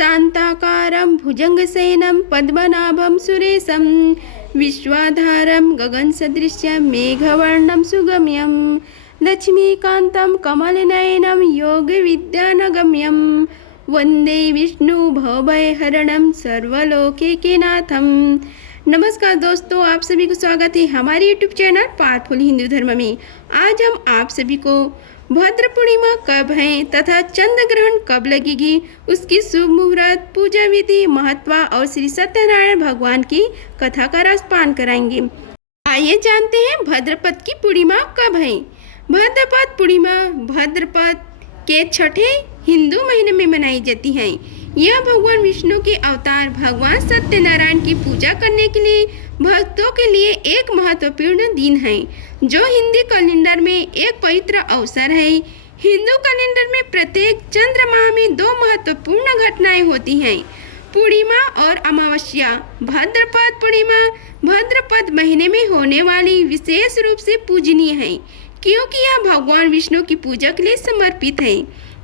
शांताकारं भुजंगशयनं पद्मनाभं सुरेशं विश्वाधारं गगनसदृशं मेघवर्णं सुगम्यं लक्ष्मीकान्तं कमलनयनं योगविद्यानगम्यं वंदे विष्णु भवभयहरणं सर्वलोकैकनाथं। नमस्कार दोस्तों, आप सभी को स्वागत है हमारे यूट्यूब चैनल पावरफुल हिंदू धर्म में। आज हम आप सभी को भद्र पूर्णिमा कब है तथा चंद्र ग्रहण कब लगेगी, उसकी शुभ मुहूर्त, पूजा विधि, महत्व और श्री सत्यनारायण भगवान की कथा का रसपान कराएंगे। आइए जानते हैं भाद्रपद की पूर्णिमा कब है। भाद्रपद पूर्णिमा भाद्रपद के छठे हिंदू महीने में मनाई जाती है। यह भगवान विष्णु के अवतार भगवान सत्यनारायण की पूजा करने के लिए भक्तों के लिए एक महत्वपूर्ण दिन है, जो हिंदी कैलेंडर में एक पवित्र अवसर है। हिंदू कैलेंडर में प्रत्येक चंद्र माह में दो महत्वपूर्ण घटनाएं होती हैं, पूर्णिमा और अमावस्या। भाद्रपद पूर्णिमा भाद्रपद महीने में होने वाली विशेष रूप से पूजनीय है, क्योंकि यह भगवान विष्णु की पूजा के लिए समर्पित है।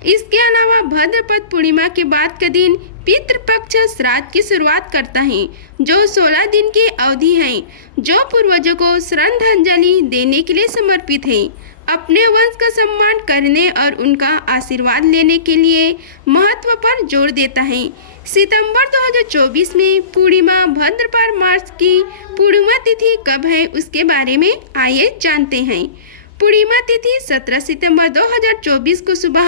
इसके अलावा भाद्रपद पूर्णिमा के बाद का दिन पितृपक्ष श्राद्ध की शुरुआत करता है, जो 16 दिन की अवधि है, जो पूर्वजों को श्रद्धांजलि देने के लिए समर्पित है, अपने वंश का सम्मान करने और उनका आशीर्वाद लेने के लिए महत्व पर जोर देता है। सितंबर 2024 में पूर्णिमा भाद्रपद मास की पूर्णिमा तिथि कब है, उसके बारे में आइए जानते हैं। पूर्णिमा तिथि 17 सितंबर 2024 को सुबह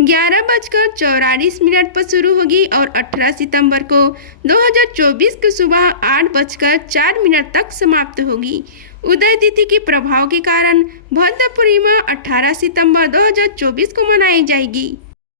11:44 पर शुरू होगी और 18 सितंबर को 2024 को सुबह 8:04 तक समाप्त होगी। उदय तिथि के प्रभाव के कारण भाद्र पूर्णिमा 18 सितंबर 2024 को मनाई जाएगी।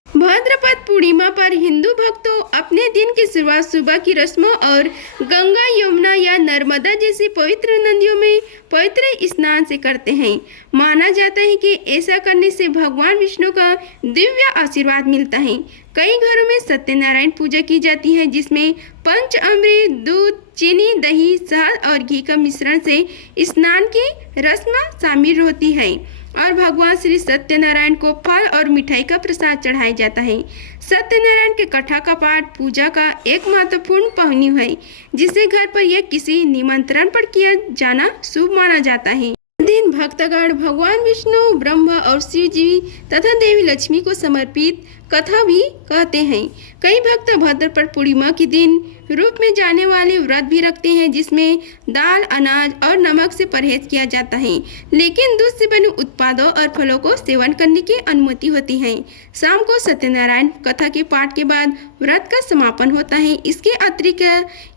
भाद्रपद पूर्णिमा पर हिंदू भक्तों अपने दिन की शुरुआत सुबह की रस्मों और गंगा, यमुना या नर्मदा जैसी पवित्र नदियों में पवित्र स्नान से करते हैं। माना जाता है कि ऐसा करने से भगवान विष्णु का दिव्य आशीर्वाद मिलता है। कई घरों में सत्यनारायण पूजा की जाती है, जिसमें पंचामृत, दूध, चीनी, दही, शहद और घी का मिश्रण से स्नान की रस्म शामिल होती है और भगवान श्री सत्यनारायण को फल और मिठाई का प्रसाद चढ़ाया जाता है। सत्यनारायण के कथा का पाठ पूजा का एक महत्वपूर्ण पहलू है, जिसे घर पर या किसी निमंत्रण पर किया जाना शुभ माना जाता है। दिन भक्तगण भगवान विष्णु, ब्रह्मा और शिव जी तथा देवी लक्ष्मी को समर्पित कथा भी कहते हैं। कई भक्त भाद्रपद पूर्णिमा के दिन रूप में जाने वाले व्रत भी रखते हैं, जिसमें दाल, अनाज और नमक से परहेज किया जाता है, लेकिन दूध से बने उत्पादों और फलों को सेवन करने की अनुमति होती है। शाम को सत्यनारायण कथा के पाठ के बाद व्रत का समापन होता है। इसके अतिरिक्त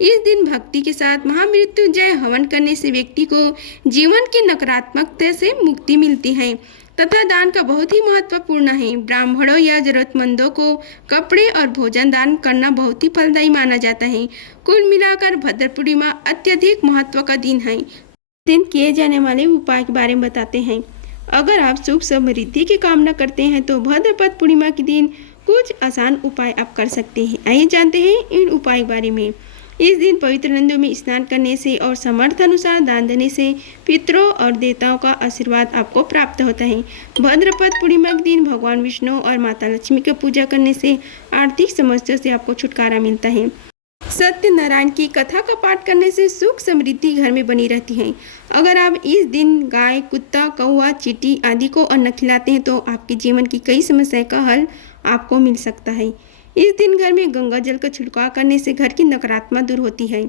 इस दिन भक्ति के साथ महामृत्युंजय हवन करने से व्यक्ति को जीवन की नकारात्मकता से मुक्ति मिलती है तथा दान का बहुत ही महत्वपूर्ण है। ब्राह्मणों या जरूरतमंदों को कपड़े और भोजन दान करना बहुत ही फलदायी माना जाता है। कुल मिलाकर भाद्र पूर्णिमा अत्यधिक महत्व का दिन है। दिन किए जाने वाले उपाय के बारे में बताते हैं। अगर आप सुख समृद्धि की कामना करते हैं तो भाद्रपद पूर्णिमा के दिन कुछ आसान उपाय आप कर सकते हैं। आइए जानते हैं इन उपाय के बारे में। इस दिन पवित्र नदियों में स्नान करने से और समर्थ अनुसार दान देने से पितरों और देवताओं का आशीर्वाद आपको प्राप्त होता है। भाद्रपद पूर्णिमा के दिन भगवान विष्णु और माता लक्ष्मी की पूजा करने से आर्थिक समस्याओं से आपको छुटकारा मिलता है। सत्यनारायण की कथा का पाठ करने से सुख समृद्धि घर में बनी रहती है। अगर आप इस दिन गाय, कुत्ता, कौवा, चींटी आदि को अन्न खिलाते हैं तो आपके जीवन की कई समस्याओं का हल आपको मिल सकता है। इस दिन घर में गंगा जल का छिड़काव करने से घर की नकारात्मक दूर होती है।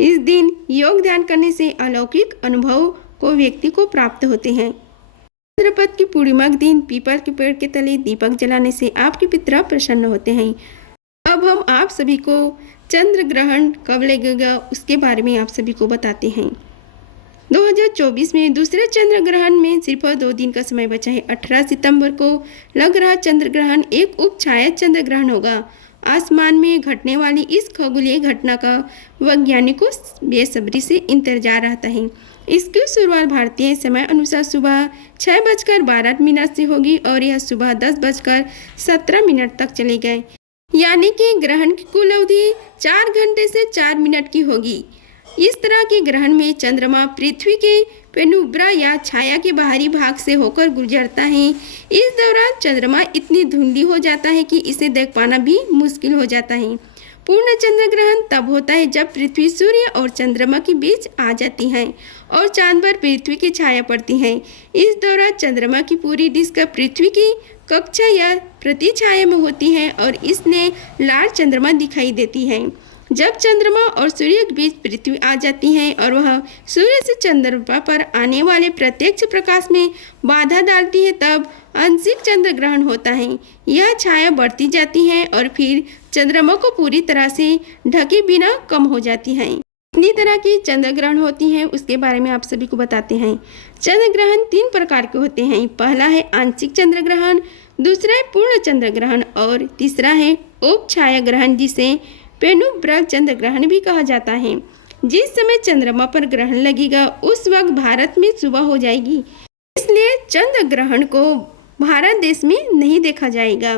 इस दिन योग ध्यान करने से अलौकिक अनुभव को व्यक्ति को प्राप्त होते हैं। भाद्रपद की पूर्णिमा के दिन पीपल के पेड़ के तले दीपक जलाने से आपके पितर प्रसन्न होते हैं। अब हम आप सभी को चंद्र ग्रहण कब लगेगा उसके बारे में आप सभी को बताते हैं। 2024 में दूसरे चंद्र ग्रहण में सिर्फ 2 दिन का समय बचा है। 18 सितंबर को लग रहा चंद्र ग्रहण एक उपछाया चंद्र ग्रहण होगा। आसमान में घटने वाली इस खगोलीय घटना का वैज्ञानिकों बेसब्री से इंतजार रहता है। इसकी शुरुआत भारतीय समय अनुसार सुबह 6:12 से होगी और यह सुबह 10:17 तक चलेगा, यानी कि ग्रहण की कुल अवधि 4 घंटे से 4 मिनट की होगी। इस तरह के ग्रहण में चंद्रमा पृथ्वी के पेनुब्रा या छाया के बाहरी भाग से होकर गुजरता है। इस दौरान चंद्रमा इतनी धुंधली हो जाता है कि इसे देख पाना भी मुश्किल हो जाता है। पूर्ण चंद्र ग्रहण तब होता है जब पृथ्वी सूर्य और चंद्रमा के बीच आ जाती है और चांद पर पृथ्वी की छाया पड़ती है। इस दौरान चंद्रमा की पूरी डिस्क पृथ्वी की कक्षा या प्रतिछाया में होती है और इसने लाल चंद्रमा दिखाई देती है। जब चंद्रमा और सूर्य के बीच पृथ्वी आ जाती है और वह सूर्य से चंद्रमा पर आने वाले प्रत्यक्ष प्रकाश में बाधा डालती है, तब आंशिक चंद्र ग्रहण होता है। यह छाया बढ़ती जाती है और फिर चंद्रमा को पूरी तरह से ढके बिना कम हो जाती है। कितनी तरह की चंद्र ग्रहण होती हैं उसके बारे में आप सभी को बताते हैं। चंद्र ग्रहण 3 प्रकार के होते हैं। पहला है आंशिक चंद्र ग्रहण, दूसरा है पूर्ण चंद्र ग्रहण और तीसरा है उपछाया ग्रहण, जिसे पेनुब्रा चंद्र ग्रहण भी कहा जाता है। जिस समय चंद्रमा पर ग्रहण लगेगा उस वक्त भारत में सुबह हो जाएगी, इसलिए चंद्र ग्रहण को भारत देश में नहीं देखा जाएगा।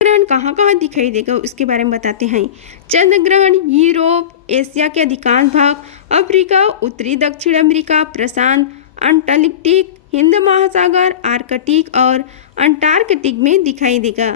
ग्रहण कहाँ कहाँ दिखाई देगा उसके बारे में बताते हैं। चंद्र ग्रहण यूरोप, एशिया के अधिकांश भाग, अफ्रीका, उत्तरी दक्षिण अमेरिका, प्रशांत, अंटार्कटिक, हिंद महासागर, आर्कटिक और अंटार्कटिक में दिखाई देगा।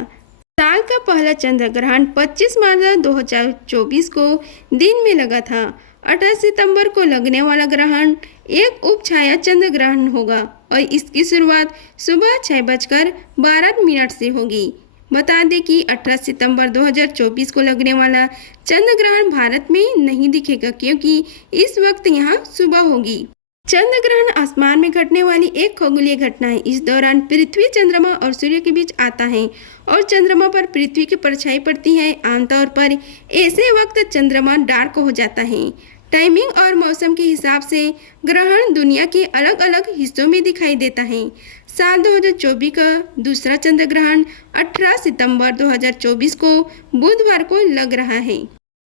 साल का पहला चंद्र ग्रहण 25 मार्च 2024 को दिन में लगा था। 18 सितंबर को लगने वाला ग्रहण एक उपछाया चंद्र ग्रहण होगा और इसकी शुरुआत सुबह 6:12 से होगी। बता दें कि 18 सितंबर 2024 को लगने वाला चंद्र ग्रहण भारत में नहीं दिखेगा क्योंकि इस वक्त यहाँ सुबह होगी। चंद्र ग्रहण आसमान में घटने वाली एक खगोलीय घटना है। इस दौरान पृथ्वी चंद्रमा और सूर्य के बीच आता है और चंद्रमा पर पृथ्वी की परछाई पड़ती है। आमतौर पर ऐसे वक्त चंद्रमा डार्क हो जाता है। टाइमिंग और मौसम के हिसाब से ग्रहण दुनिया के अलग अलग हिस्सों में दिखाई देता है। साल 2024 का दूसरा चंद्र ग्रहण 18 सितंबर 2024 को बुधवार को लग रहा है।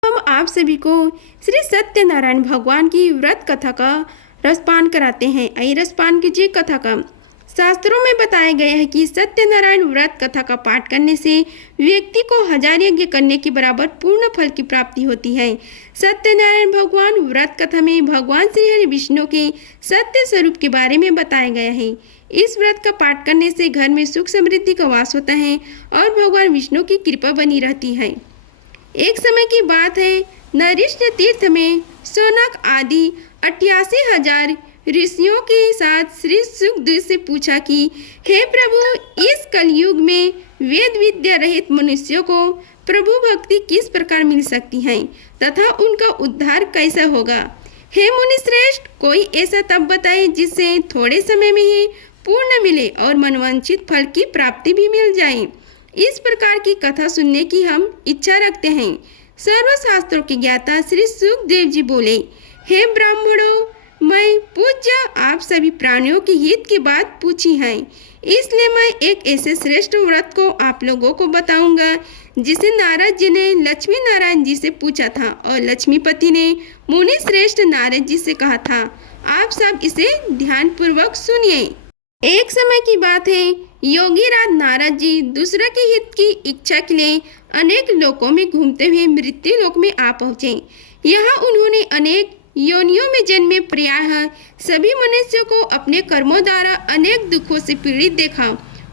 हम आप सभी को श्री सत्यनारायण भगवान की व्रत कथा का रसपान कराते हैं। आइए रसपान कीजिए कथा का। शास्त्रों में बताया गया है कि सत्यनारायण व्रत कथा का पाठ करने से व्यक्ति को 1000 यज्ञ करने के बराबर पूर्ण फल की प्राप्ति होती है। सत्यनारायण भगवान व्रत कथा में भगवान श्री हरि विष्णु के सत्य स्वरूप के बारे में बताया गया है। इस व्रत का पाठ करने से घर में सुख समृद्धि का वास होता है और भगवान विष्णु की कृपा बनी रहती है। एक समय की बात है, नरिष्ठ तीर्थ में सौनक आदि 88,000 ऋषियों के साथ श्री सुखदेव से पूछा कि हे प्रभु, इस कलयुग में वेद विद्या रहित मनुष्यों को प्रभु भक्ति किस प्रकार मिल सकती है तथा उनका उद्धार कैसा होगा। हे मुनि श्रेष्ठ, कोई ऐसा तप बताए जिससे थोड़े समय में ही पूर्ण मिले और मनवांछित फल की प्राप्ति भी मिल जाए। इस प्रकार की कथा सुनने की हम इच्छा रखते हैं। सर्वशास्त्रों के ज्ञाता श्री सुखदेव जी बोले, हे ब्राह्मणों, मैं पूज्य आप सभी प्राणियों के हित की बात पूछी है, इसलिए मैं एक ऐसे श्रेष्ठ व्रत को आप लोगों को बताऊंगा जिसे नारद जी ने लक्ष्मी नारायण जी से पूछा था और लक्ष्मीपति ने मुनि श्रेष्ठ नारद जी से कहा था। आप सब इसे ध्यान पूर्वक सुनिए। एक समय की बात है, योगी राज नारद जी दूसरों के हित की इच्छा के लिए अनेक लोकों में घूमते हुए मृत्यु लोक में आ पहुँचे। यहाँ उन्होंने अनेक योनियों में जन्मे प्रायः सभी मनुष्यों को अपने कर्मों द्वारा अनेक दुखों से पीड़ित देखा।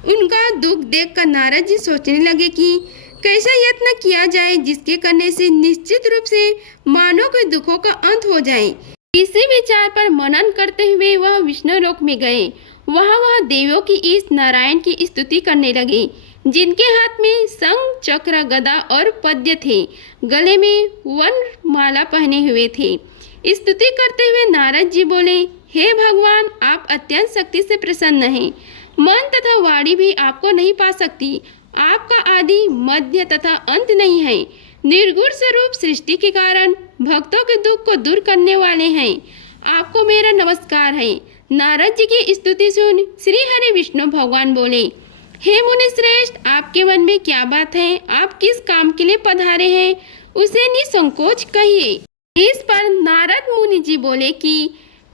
उनका दुख देखकर नारद जी सोचने लगे कि कैसा यत्न किया जाए जिसके करने से निश्चित रूप से मानव के दुखों का अंत हो जाए। इसी विचार पर मनन करते हुए वह विष्णु लोक में गए। वह देवों की इस नारायण की स्तुति करने लगे, जिनके हाथ में शंख, चक्र, गदा और पद्य थे, गले में वन माला पहने हुए थे। स्तुति करते हुए नारद जी बोले, हे भगवान, आप अत्यंत शक्ति से प्रसन्न हैं। मन तथा वाणी भी आपको नहीं पा सकती। आपका आदि, मध्य तथा अंत नहीं है। निर्गुण स्वरूप सृष्टि के कारण भक्तों के दुख को दूर करने वाले हैं। आपको मेरा नमस्कार है। नारद जी की स्तुति सुन श्री हरि विष्णु भगवान बोले, हे मुनि श्रेष्ठ, आपके मन में क्या बात है? आप किस काम के लिए पधारे हैं, उसे निसंकोच कहिए। इस पर नारद मुनि जी बोले कि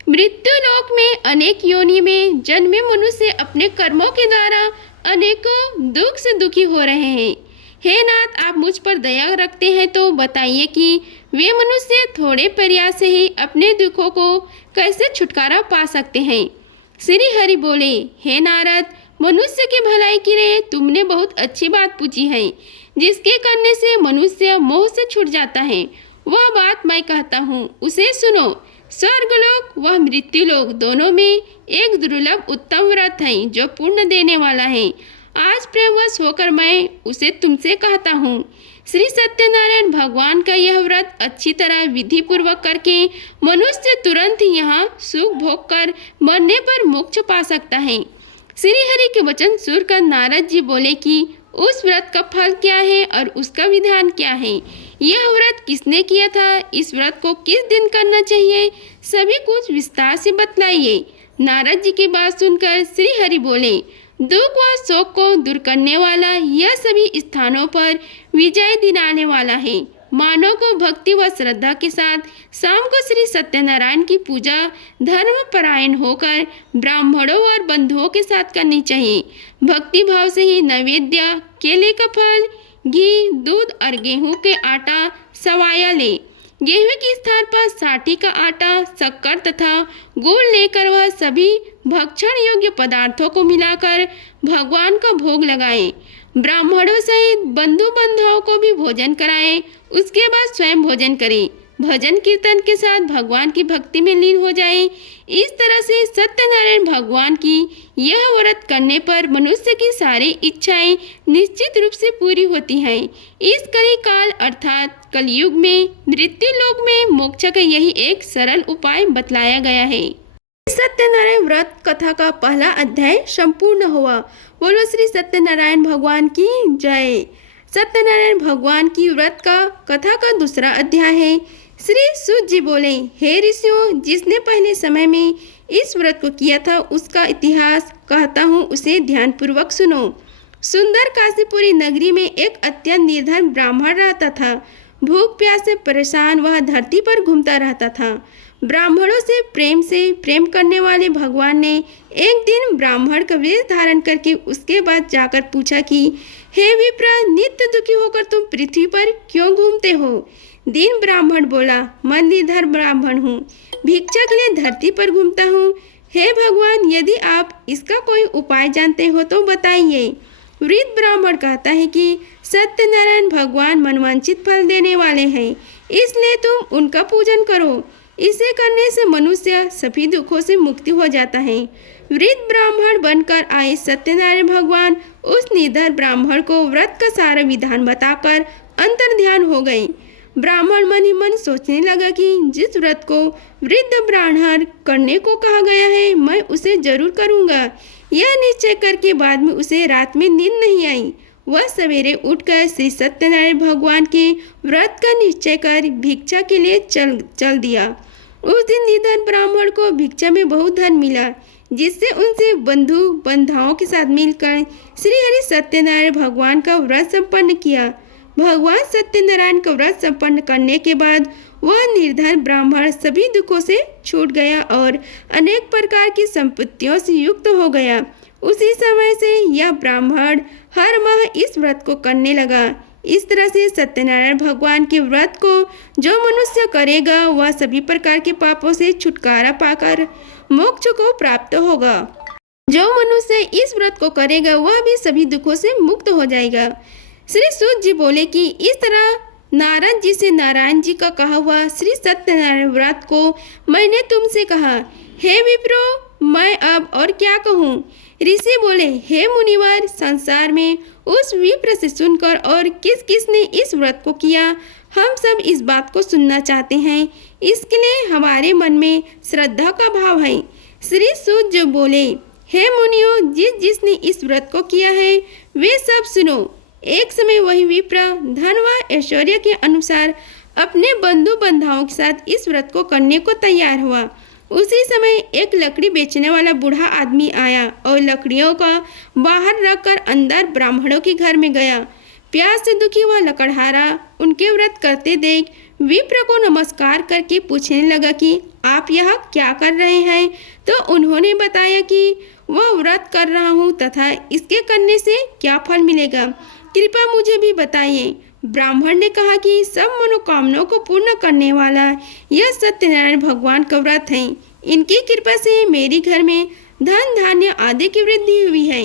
मृत्यु लोक में अनेक योनि में जन्मे मनुष्य अपने कर्मों के द्वारा अनेकों दुख से दुखी हो रहे हैं। हे नाथ, आप मुझ पर दया रखते हैं तो बताइए कि वे मनुष्य थोड़े प्रयास से ही अपने दुखों को कैसे छुटकारा पा सकते हैं। श्री हरि बोले, हे नारद, मनुष्य की भलाई के लिए तुमने बहुत अच्छी बात पूछी है, जिसके करने से मनुष्य मोह से छूट जाता है। वह बात मैं कहता हूँ, उसे सुनो। स्वर्गलोक व मृत्युलोक दोनों में एक दुर्लभ उत्तम व्रत है जो पुण्य देने वाला है। आज प्रेमवश होकर मैं उसे तुमसे कहता हूँ। श्री सत्यनारायण भगवान का यह व्रत अच्छी तरह विधि पूर्वक करके मनुष्य तुरंत ही यहाँ सुख भोग कर मरने पर मोक्ष पा सकता है। श्री हरि के वचन सुनकर नारद जी बोले कि उस व्रत का फल क्या है और उसका विधान क्या है, यह व्रत किसने किया था, इस व्रत को किस दिन करना चाहिए, सभी कुछ विस्तार से बतलाइए। नारद जी की बात सुनकर श्री हरि बोले, दुख व शोक को दूर करने वाला यह सभी स्थानों पर विजय दिलाने वाला है। मानव को भक्ति व श्रद्धा के साथ शाम को श्री सत्यनारायण की पूजा धर्म परायण होकर ब्राह्मणों और बंधुओं के साथ करनी चाहिए। भक्ति भाव से ही नैवेद्य, केले का फल, घी, दूध और गेहूं के आटा सवाया ले। गेहूं के स्थान पर साठी का आटा, शक्कर तथा गुड़ लेकर वह सभी भक्षण योग्य पदार्थों को मिलाकर भगवान का भोग लगाएं। ब्राह्मणों सहित बंधु बांधवों को भी भोजन कराएं। उसके बाद स्वयं भोजन करें। भजन कीर्तन के साथ भगवान की भक्ति में लीन हो जाएं। इस तरह से सत्यनारायण भगवान की यह व्रत करने पर मनुष्य की सारी इच्छाएं निश्चित रूप से पूरी होती हैं। इस कली काल अर्थात कलयुग में मृत्यु लोक में मोक्ष का यही एक सरल उपाय बतलाया गया है। सत्यनारायण व्रत कथा का पहला अध्याय संपूर्ण हुआ। बोलो श्री सत्यनारायण भगवान की जय। सत्यनारायण भगवान की व्रत का कथा का दूसरा अध्याय है। श्री सूत जी बोले, हे ऋषियों, जिसने पहले समय में इस व्रत को किया था उसका इतिहास कहता हूँ, उसे ध्यानपूर्वक सुनो। सुंदर काशीपुरी नगरी में एक अत्यंत निर्धन ब्राह्मण रहता था। भूख प्यास से परेशान वह धरती पर घूमता रहता था। ब्राह्मणों से प्रेम करने वाले भगवान ने एक दिन ब्राह्मण का वेश धारण करके उसके बाद जाकर पूछा कि हे विप्र, नित्य दुखी होकर तुम पृथ्वी पर क्यों घूमते हो? दीन ब्राह्मण बोला, मैं निर्धन ब्राह्मण हूँ, भिक्षा के लिए धरती पर घूमता हूँ। हे भगवान, यदि आप इसका कोई उपाय जानते हो तो बताइए। वृद्ध ब्राह्मण कहता है कि सत्यनारायण भगवान मनवांछित फल देने वाले हैं, इसलिए तुम उनका पूजन करो। इसे करने से मनुष्य सभी दुखों से मुक्ति हो जाता है। वृद्ध ब्राह्मण बनकर आए सत्यनारायण भगवान उस निर्धन ब्राह्मण को व्रत का सारा विधान बताकर अंतर ध्यान हो गए। ब्राह्मण मन ही मन सोचने लगा कि जिस व्रत को वृद्ध ब्राह्मण करने को कहा गया है, मैं उसे जरूर करूँगा। यह निश्चय करके बाद में उसे रात में नींद नहीं आई। वह सवेरे उठकर श्री सत्यनारायण भगवान के व्रत का निश्चय कर भिक्षा के लिए चल दिया। उस दिन निर्धन ब्राह्मण को भिक्षा में बहुत धन मिला, जिससे उनसे बंधु बांधवों के साथ मिलकर श्री हरि सत्यनारायण भगवान का व्रत संपन्न किया। भगवान सत्यनारायण का व्रत संपन्न करने के बाद वह निर्धन ब्राह्मण सभी दुखों से छूट गया और अनेक प्रकार की संपत्तियों से युक्त हो गया। उसी समय से यह ब्राह्मण हर माह इस व्रत को करने लगा। इस तरह से सत्यनारायण भगवान के व्रत को जो मनुष्य करेगा वह सभी प्रकार के पापों से छुटकारा पाकर मोक्ष को प्राप्त होगा। जो मनुष्य इस व्रत को करेगा वह भी सभी दुखों से मुक्त हो जाएगा। श्री सूत जी बोले कि इस तरह नारद जी से नारायण जी का कहा हुआ श्री सत्यनारायण व्रत को मैंने तुमसे कहा। हे विप्रो, मैं अब और क्या कहूँ? ऋषि बोले, हे मुनिवर, संसार में उस विप्र से सुनकर और किस किस ने इस व्रत को किया, हम सब इस बात को सुनना चाहते हैं। इसके लिए हमारे मन में श्रद्धा का भाव है। श्री सूत जी बोले, हे मुनियों, जिसने इस व्रत को किया है वे सब सुनो। एक समय वही विप्र धन व ऐश्वर्य के अनुसार अपने बंधु बांधवों के साथ इस व्रत को करने को तैयार हुआ। उसी समय एक लकड़ी बेचने वाला बूढ़ा आदमी आया और लकड़ियों का बाहर रखकर अंदर ब्राह्मणों के घर में गया। प्यास से दुखी हुआ लकड़हारा उनके व्रत करते देख विप्र को नमस्कार करके पूछने लगा कि आप यहाँ क्या कर रहे हैं? तो उन्होंने बताया कि वह व्रत कर रहा हूँ तथा इसके करने से क्या फल मिलेगा, कृपया मुझे भी बताइए। ब्राह्मण ने कहा कि सब मनोकामनाओं को पूर्ण करने वाला यह सत्यनारायण भगवान का व्रत है। इनकी कृपा से मेरे घर में धन धान्य आदि की वृद्धि हुई है।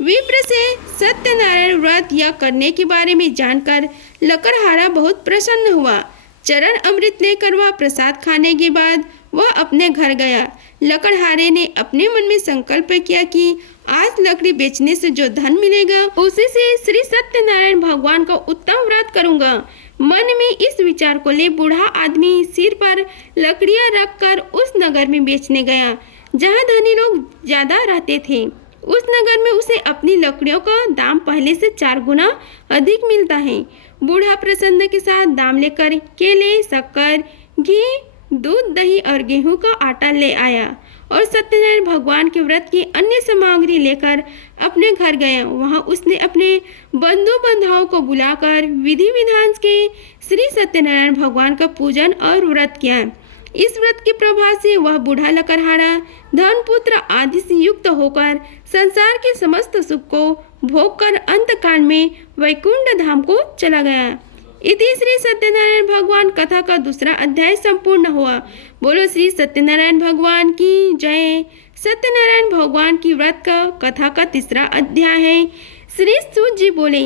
विप्र से सत्यनारायण व्रत या करने के बारे में जानकर लकड़हारा बहुत प्रसन्न हुआ। चरण अमृत लेकर वह प्रसाद खाने के बाद वह अपने घर गया। लकड़हारे ने अपने मन में संकल्प किया कि आज लकड़ी बेचने से जो धन मिलेगा उसी से श्री सत्यनारायण भगवान का उत्तम व्रत करूंगा। मन में इस विचार को ले बूढ़ा आदमी सिर पर लकड़ियां रखकर उस नगर में बेचने गया जहां धनी लोग ज्यादा रहते थे। उस नगर में उसे अपनी लकड़ियों का दाम पहले से 4 गुना अधिक मिलता है। बूढ़ा प्रसन्न के साथ दाम लेकर केले, शक्कर, घी, दूध, दही और गेहूं का आटा ले आया और सत्यनारायण भगवान के व्रत की अन्य सामग्री लेकर अपने घर गया। वहां उसने अपने बंधु बांधवों को बुलाकर विधि विधान के श्री सत्यनारायण भगवान का पूजन और व्रत किया। इस व्रत के प्रभाव से वह बूढ़ा लकड़हारा धन पुत्र आदि से युक्त होकर संसार के समस्त सुख को भोग कर अंतकाल में वैकुंठ धाम को चला गया। इति श्री सत्यनारायण भगवान कथा का दूसरा अध्याय संपूर्ण हुआ। बोलो श्री सत्यनारायण भगवान की जय। सत्यनारायण भगवान की व्रत का कथा का तीसरा अध्याय है। श्री सूत जी बोले,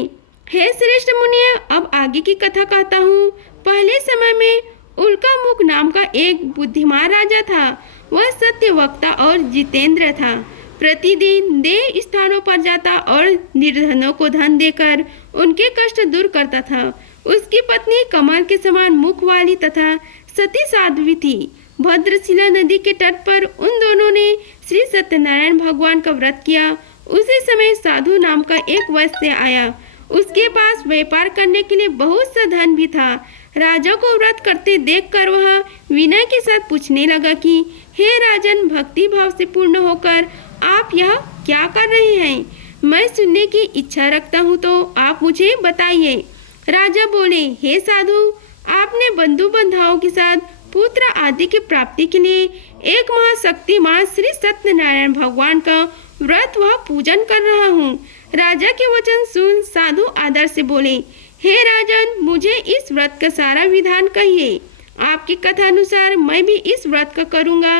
हे श्रेष्ठ मुनिये, अब आगे की कथा कहता हूँ। पहले समय में उल्कामुख नाम का एक बुद्धिमान राजा था। वह सत्य वक्ता और जितेंद्र था। प्रतिदिन देव स्थानों पर जाता और निर्धनों को धन देकर उनके कष्ट दूर करता था। उसकी पत्नी कमल के समान मुख वाली तथा सती साध्वी थी। भद्रशिला नदी के तट पर उन दोनों ने श्री सत्यनारायण भगवान का व्रत किया। उसी समय साधु नाम का एक वैश्य आया। उसके पास व्यापार करने के लिए बहुत सा धन भी था। राजा को व्रत करते देखकर वह विनय के साथ पूछने लगा कि हे राजन, भक्ति भाव से पूर्ण होकर आप यह क्या कर रहे हैं? मैं सुनने की इच्छा रखता हूँ, तो आप मुझे बताइए। राजा बोले, हे साधु, आपने बंधु बांधवों के साथ पुत्र आदि की प्राप्ति के लिए एक महाशक्तिमान श्री सत्यनारायण भगवान का व्रत व पूजन कर रहा हूँ। राजा के वचन सुन साधु आदर से बोले, हे राजन, मुझे इस व्रत का सारा विधान कहिए। आपकी कथा अनुसार मैं भी इस व्रत का करूँगा।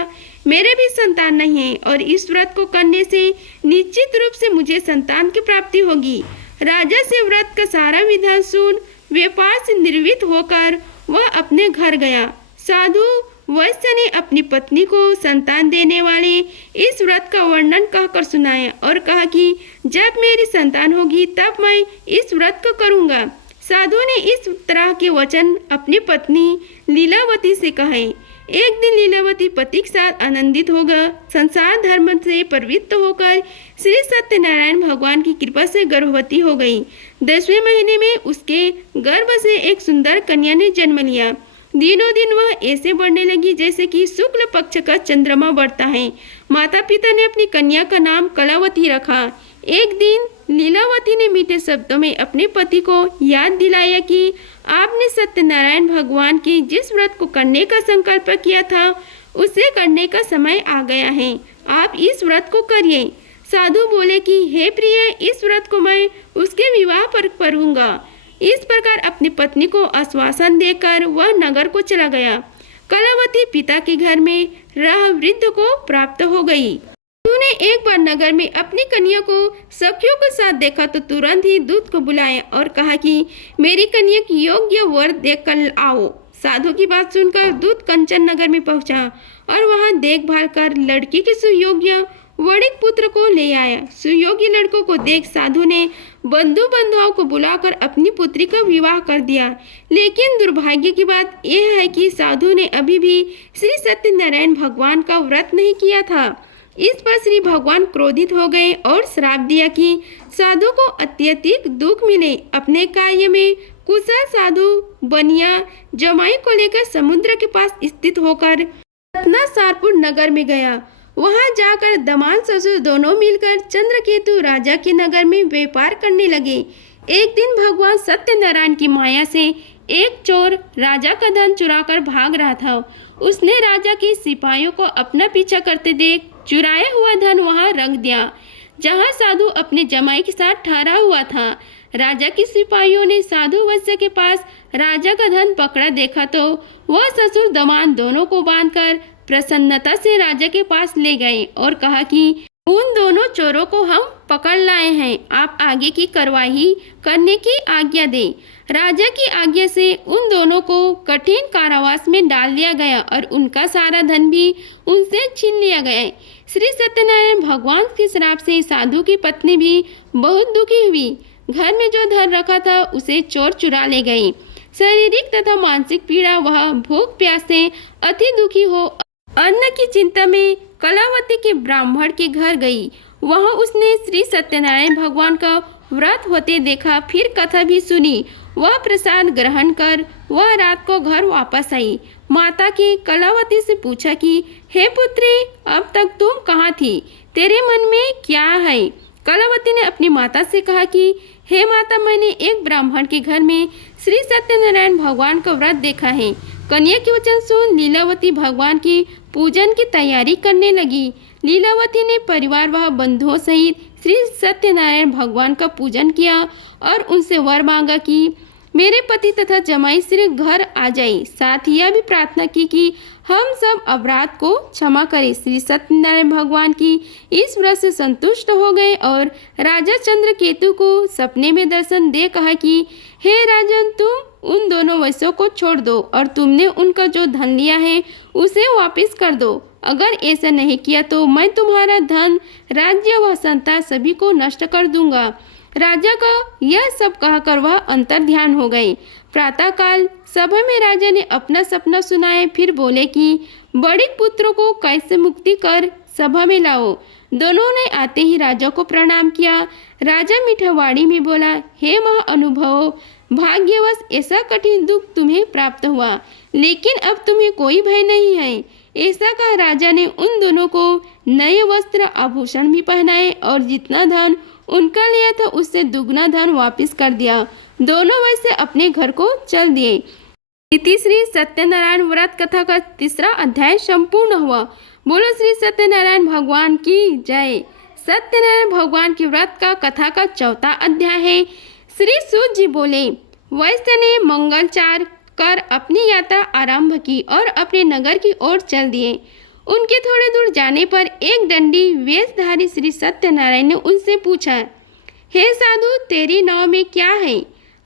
मेरे भी संतान नहीं है और इस व्रत को करने से निश्चित रूप से मुझे संतान की प्राप्ति होगी। राजा से व्रत का सारा विधान सुन व्यापार से निर्वृत्त होकर वह अपने घर गया। साधु वैश्य ने अपनी पत्नी को संतान देने वाले इस व्रत का वर्णन कहकर सुनाया और कहा कि जब मेरी संतान होगी तब मैं इस व्रत को करूँगा। साधु ने इस तरह के वचन अपनी पत्नी लीलावती से कहे। एक दिन लीलावती पति के साथ आनंदित होकर संसार धर्म से प्रवृत्त होकर श्री सत्यनारायण भगवान की कृपा से गर्भवती हो गई। 10वें महीने में उसके गर्भ से एक सुंदर कन्या ने जन्म लिया। दिनों दिन वह ऐसे बढ़ने लगी जैसे कि शुक्ल पक्ष का चंद्रमा बढ़ता है। माता पिता ने अपनी कन्या का नाम कलावती रखा। एक दिन लीलावती ने मीठे शब्दों में अपने पति को याद दिलाया कि आपने सत्यनारायण भगवान के जिस व्रत को करने का संकल्प किया था उसे करने का समय आ गया है। आप इस व्रत को करिए। साधु बोले कि हे प्रिय, इस व्रत को मैं उसके विवाह पर करूँगा। इस प्रकार अपनी पत्नी को आश्वासन देकर वह नगर को चला गया। कलावती पिता के घर में रह वृद्ध को प्राप्त हो गई। उन्होंने एक बार नगर में अपनी कन्या को सखियों के साथ देखा तो तुरंत ही दूत को बुलाया और कहा कि मेरी कन्या की योग्य वर देखकर आओ। साधु की बात सुनकर दूत कंचन नगर में पहुंचा और वहां देखभाल कर लड़की के सुयोग्य वणिक पुत्र को ले आया। सुयोग्य लड़कों को देख साधु ने बंधु बांधवों को बुलाकर अपनी पुत्री का विवाह कर दिया। लेकिन दुर्भाग्य की बात यह है कि साधु ने अभी भी श्री सत्यनारायण भगवान का व्रत नहीं किया था। इस पर श्री भगवान क्रोधित हो गए और श्राप दिया कि साधु को अत्यधिक दुख मिले। अपने कार्य में कुशल साधु बनिया जमाई को लेकर समुद्र के पास स्थित होकर रत्नासारपुर नगर में गया। वहां जाकर दमाद ससुर दोनों मिलकर चंद्रकेतु राजा के नगर में व्यापार करने लगे। एक दिन भगवान सत्यनारायण की माया से एक चोर राजा का धन चुराकर भाग रहा था। उसने राजा के सिपाहियों को अपना पीछा करते देख चुराया हुआ धन वहां रख दिया जहां साधु अपने जमाई के साथ ठहरा हुआ था। राजा के सिपाहियों ने साधु वैश्य के पास राजा का धन पकड़ा देखा तो वह ससुर दामाद दोनों को बांधकर प्रसन्नता से राजा के पास ले गए और कहा कि उन दोनों चोरों को हम पकड़ लाए हैं, आप आगे की कार्रवाई करने की आज्ञा दें। राजा की आज्ञा से उन दोनों को कठिन कारावास में डाल दिया गया और उनका सारा धन भी उनसे छीन लिया गया। श्री सत्यनारायण भगवान के श्राप से साधु की पत्नी भी बहुत दुखी हुई। घर में जो धन रखा था उसे चोर चुरा ले गए। शारीरिक तथा मानसिक पीड़ा, वह भूख प्यास से अति दुखी हो अन्न की चिंता में कलावती के ब्राह्मण के घर गई। वहाँ उसने श्री सत्यनारायण भगवान का व्रत होते देखा, फिर कथा भी सुनी। वह प्रसाद ग्रहण कर वह रात को घर वापस आई। माता की कलावती से पूछा कि हे पुत्री, अब तक तुम कहाँ थी, तेरे मन में क्या है? कलावती ने अपनी माता से कहा कि हे माता, मैंने एक ब्राह्मण के घर में श्री सत्यनारायण भगवान का व्रत देखा है। कन्या के वचन सुन लीलावती भगवान की पूजन की तैयारी करने लगी। लीलावती ने परिवार व बंधुओं सहित श्री सत्यनारायण भगवान का पूजन किया और उनसे वर मांगा कि मेरे पति तथा जमाई श्री घर आ जाए। साथ ही यह भी प्रार्थना की कि हम सब अपराध को क्षमा करें। श्री सत्यनारायण भगवान की इस व्रत से संतुष्ट हो गए और राजा चंद्रकेतु को सपने में दर्शन दे कहा कि हे राजन, तुम उन दोनों वैश्यों को छोड़ दो और तुमने उनका जो धन लिया है उसे वापस कर दो। अगर ऐसा नहीं किया तो मैं तुम्हारा धन, राज्य व संतान सभी को नष्ट कर दूंगा। राजा का यह सब कहकर वह अंतर ध्यान हो गए। प्रातःकाल सभा में राजा ने अपना सपना सुनाए, फिर बोले कि बड़े पुत्रों को कैसे मुक्ति कर सभा में लाओ। दोनों ने आते ही राजा को प्रणाम किया। राजा मीठावाड़ी में बोला, हे महाअनुभव, भाग्यवश ऐसा कठिन दुख तुम्हें प्राप्त हुआ, लेकिन अब तुम्हें कोई भय नहीं है। ऐसा कहा राजा ने उन दोनों को नए वस्त्र आभूषण भी पहनाए और जितना धन उनका लिया था उससे दुगना धन वापस कर दिया। दोनों वैसे अपने घर को चल दिए। इति श्री सत्यनारायण व्रत कथा का 3रा अध्याय संपूर्ण हुआ। बोलो श्री सत्यनारायण भगवान की जय। सत्यनारायण भगवान की व्रत का कथा का 4था अध्याय है। श्री सूत जी बोले, वैश्य ने मंगलचार कर अपनी यात्रा आरंभ की और अपने नगर की ओर चल दिए। उनके थोड़े दूर जाने पर एक दंडी वेशधारी श्री सत्यनारायण ने उनसे पूछा, हे साधु, तेरी नाव में क्या है?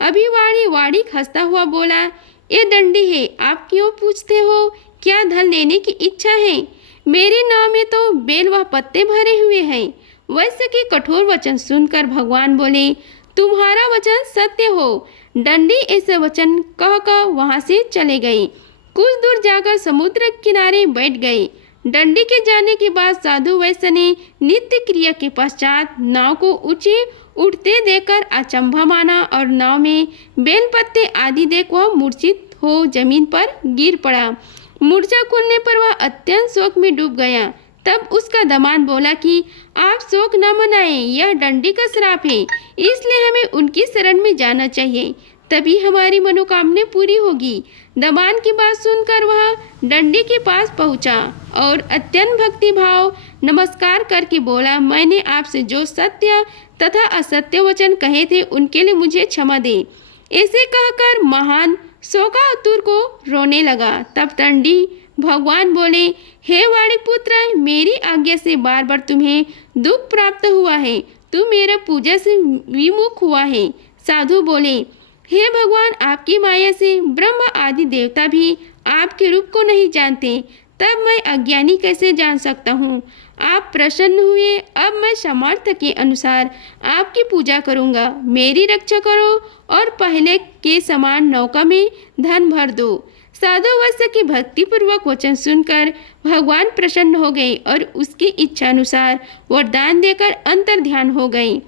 अभिवाड़ी वाड़ी हंसता हुआ बोला, ये दंडी है, आप क्यों पूछते हो? क्या धन लेने की इच्छा है? मेरी नाव में तो बेल व पत्ते भरे हुए हैं। वैश्य के कठोर वचन सुनकर भगवान बोले, तुम्हारा वचन सत्य हो। दंडी ऐसे वचन कहकर वहां से चले गए। कुछ दूर जाकर समुद्र किनारे बैठ गए। दंडी के जाने के बाद साधु वैश्य ने नित्य क्रिया के पश्चात नाव को ऊंचे उठते देखकर अचंभा माना और नाव में बेल पत्ते आदि देख वह मूर्छित हो जमीन पर गिर पड़ा। मूर्छा खुलने पर वह अत्यंत शोक में डूब गया। तब उसका दामाद बोला कि आप शोक न मनाएं, यह दंडी का श्राप है, इसलिए हमें उनकी शरण में जाना चाहिए, तभी हमारी मनोकामना पूरी होगी। दामाद की बात सुनकर वह दंडी के पास पहुंचा और अत्यंत भक्ति भाव नमस्कार करके बोला, मैंने आपसे जो सत्य तथा असत्य वचन कहे थे उनके लिए मुझे क्षमा दे। ऐसे कहकर महान शोकातुर को रोने लगा। तब दंडी भगवान बोले, हे वाणी पुत्र, मेरी आज्ञा से बार बार तुम्हें दुख प्राप्त हुआ है, तू मेरा पूजा से विमुख हुआ है। साधु बोले, हे भगवान, आपकी माया से ब्रह्म आदि देवता भी आपके रूप को नहीं जानते, तब मैं अज्ञानी कैसे जान सकता हूँ? आप प्रसन्न हुए, अब मैं सामर्थ्य के अनुसार आपकी पूजा करूँगा। मेरी रक्षा करो और पहले के समान नौका में धन भर दो। साधु वैश्य की भक्तिपूर्वक वचन सुनकर भगवान प्रसन्न हो गए और उसकी इच्छा अनुसार वरदान देकर अंतर ध्यान हो गए।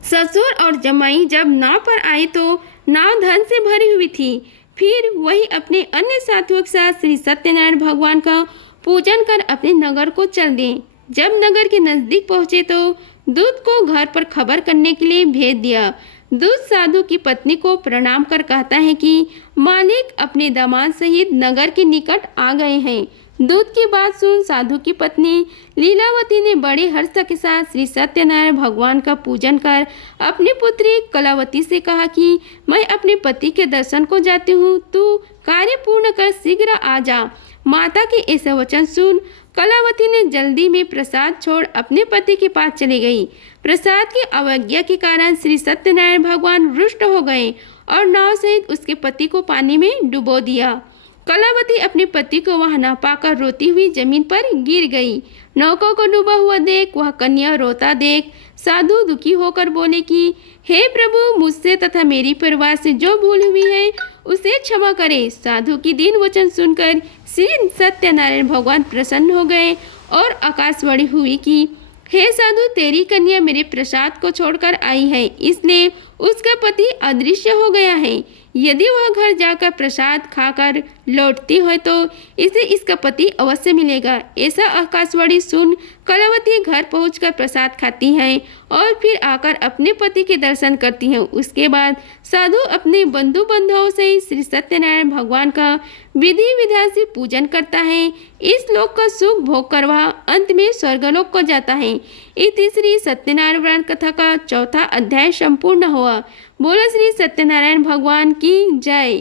ससुर और जमाई जब नाव पर आए तो नाव धन से भरी हुई थी। फिर वही अपने अन्य साथियों के साथ श्री सत्यनारायण भगवान का पूजन कर अपने नगर को चल दिए। जब नगर के नजदीक पहुंचे तो दूत को घर पर खबर करने के लिए भेज दिया। दूत साधु की पत्नी को प्रणाम कर कहता है कि मालिक अपने दामाद सहित नगर के निकट आ गए हैं। दूत की बात सुन साधु की पत्नी लीलावती ने बड़े हर्ष के साथ श्री सत्यनारायण भगवान का पूजन कर अपनी पुत्री कलावती से कहा कि मैं अपने पति के दर्शन को जाती हूँ, तू कार्य पूर्ण कर शीघ्र आ जा। माता के ऐसा वचन सुन कलावती ने जल्दी में प्रसाद छोड़ अपने पति के पास चली गई। प्रसाद की अवज्ञा के कारण श्री सत्यनारायण भगवान रुष्ट हो गए और नाव सहित उसके पति को पानी में डुबो दिया। कलावती अपने पति को वहां न पाकर रोती हुई जमीन पर गिर गई। नौका को डूबा हुआ देख वह कन्या रोता देख साधु दुखी होकर बोले कि हे प्रभु, मुझसे तथा मेरी परिवार से जो भूल हुई है उसे क्षमा करे। साधु की दीन वचन सुनकर श्री सत्यनारायण भगवान प्रसन्न हो गए और आकाशवाणी हुई कि हे साधु, तेरी कन्या मेरे प्रसाद को छोड़कर आई है, इसलिए उसका पति अदृश्य हो गया है। यदि वह घर जाकर प्रसाद खाकर लौटती है तो इसे इसका पति अवश्य मिलेगा। ऐसा आकाशवाणी सुन कलावती घर पहुंचकर प्रसाद खाती है और फिर आकर अपने पति के दर्शन करती है। उसके बाद साधु अपने बंधु बांधवों से श्री सत्यनारायण भगवान का विधि विधान से पूजन करता है। इस लोक का सुख भोग कर वह अंत में स्वर्गलोक को जाता है। इस श्री सत्यनारायण कथा का चौथा अध्याय संपूर्ण हुआ। बोलो श्री सत्यनारायण भगवान की जय।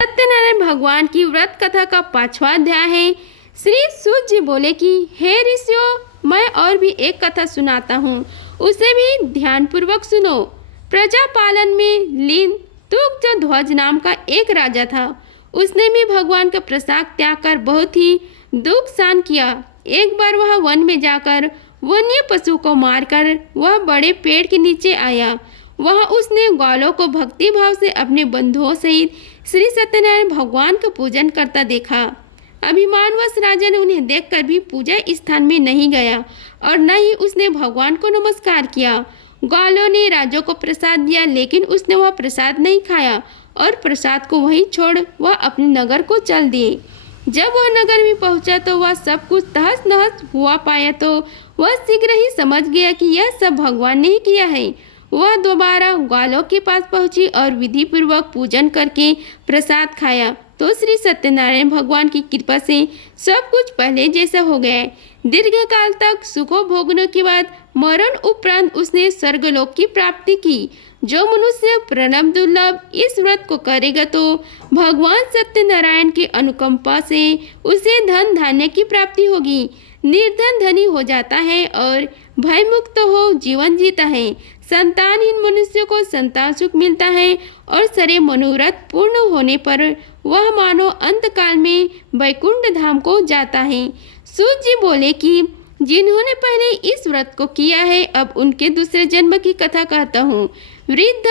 सत्यनारायण भगवान की व्रत कथा का 5वां अध्याय है। श्री सूत जी बोले कि हे ऋषियों, मैं और भी एक कथा सुनाता हूँ, उसे भी ध्यान पूर्वक सुनो। प्रजा पालन में लीन तुग्ध ध्वज नाम का एक राजा था। उसने भी भगवान का प्रसाद त्याग कर बहुत ही दुख सहन किया। एक बार वह वन में जाकर वन्य पशु को मारकर वह बड़े पेड़ के नीचे आया। वहाँ उसने ग्वालों को भक्ति भाव से अपने बंधुओं सहित श्री सत्यनारायण भगवान का पूजन करता देखा। अभिमानवश राजा ने उन्हें देखकर भी पूजा स्थान में नहीं गया और न ही उसने भगवान को नमस्कार किया। ग्वालों ने राजा को प्रसाद दिया, लेकिन उसने वह प्रसाद नहीं खाया और प्रसाद को वहीं छोड़ वह अपने नगर को चल दिए। जब वह नगर में पहुंचा तो वह सब कुछ तहस नहस हुआ पाया तो वह शीघ्र ही समझ गया कि यह सब भगवान ने ही किया है। वह दोबारा ग्वालों के पास पहुंची और विधि पूर्वक पूजन करके प्रसाद खाया तो श्री सत्यनारायण भगवान की कृपा से सब कुछ पहले जैसा हो गया। दीर्घ काल तक सुखों भोगने के बाद मरण उपरांत उसने स्वर्गलोक की प्राप्ति की। जो मनुष्य प्रणव दुर्लभ इस व्रत को करेगा तो भगवान सत्यनारायण की अनुकंपा से उसे धन धान्य की प्राप्ति होगी। निर्धन धनी हो जाता है और भयमुक्त हो जीवन जीता है। संतानहीन मनुष्य को संतान सुख मिलता है और सारे मनोरथ पूर्ण होने पर वह मानो अंतकाल में वैकुंठ धाम को जाता है। सूत जी बोले कि जिन्होंने पहले इस व्रत को किया है, अब उनके दूसरे जन्म की कथा कहता हूँ। वृद्ध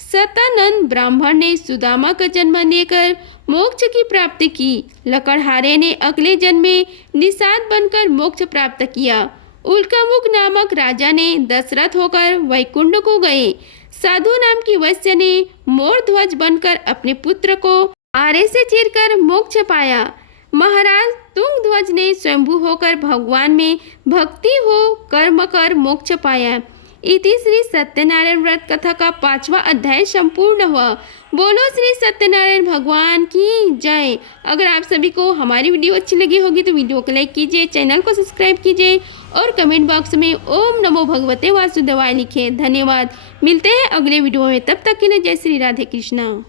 सतानंद ब्राह्मण ने सुदामा का जन्म लेकर मोक्ष की प्राप्ति की। लकड़हारे ने अगले जन्म में निषाद बनकर मोक्ष प्राप्त किया। उल्कामुख नामक राजा ने दशरथ होकर वैकुंठ को गए। साधु नाम की वैश्य ने मोर ध्वज बनकर अपने पुत्र को आरे से चीरकर मोक्ष पाया। महाराज तुंगध्वज ने स्वयंभू होकर भगवान में भक्ति हो कर्म कर मोक्ष पाया। इति श्री सत्यनारायण व्रत कथा का 5वां अध्याय संपूर्ण हुआ। बोलो श्री सत्यनारायण भगवान की जय। अगर आप सभी को हमारी वीडियो अच्छी लगी होगी तो वीडियो को लाइक कीजिए, चैनल को सब्सक्राइब कीजिए और कमेंट बॉक्स में ओम नमो भगवते वासुदेवाय लिखिए। धन्यवाद। मिलते हैं अगले वीडियो में, तब तक के लिए जय श्री राधे कृष्णा।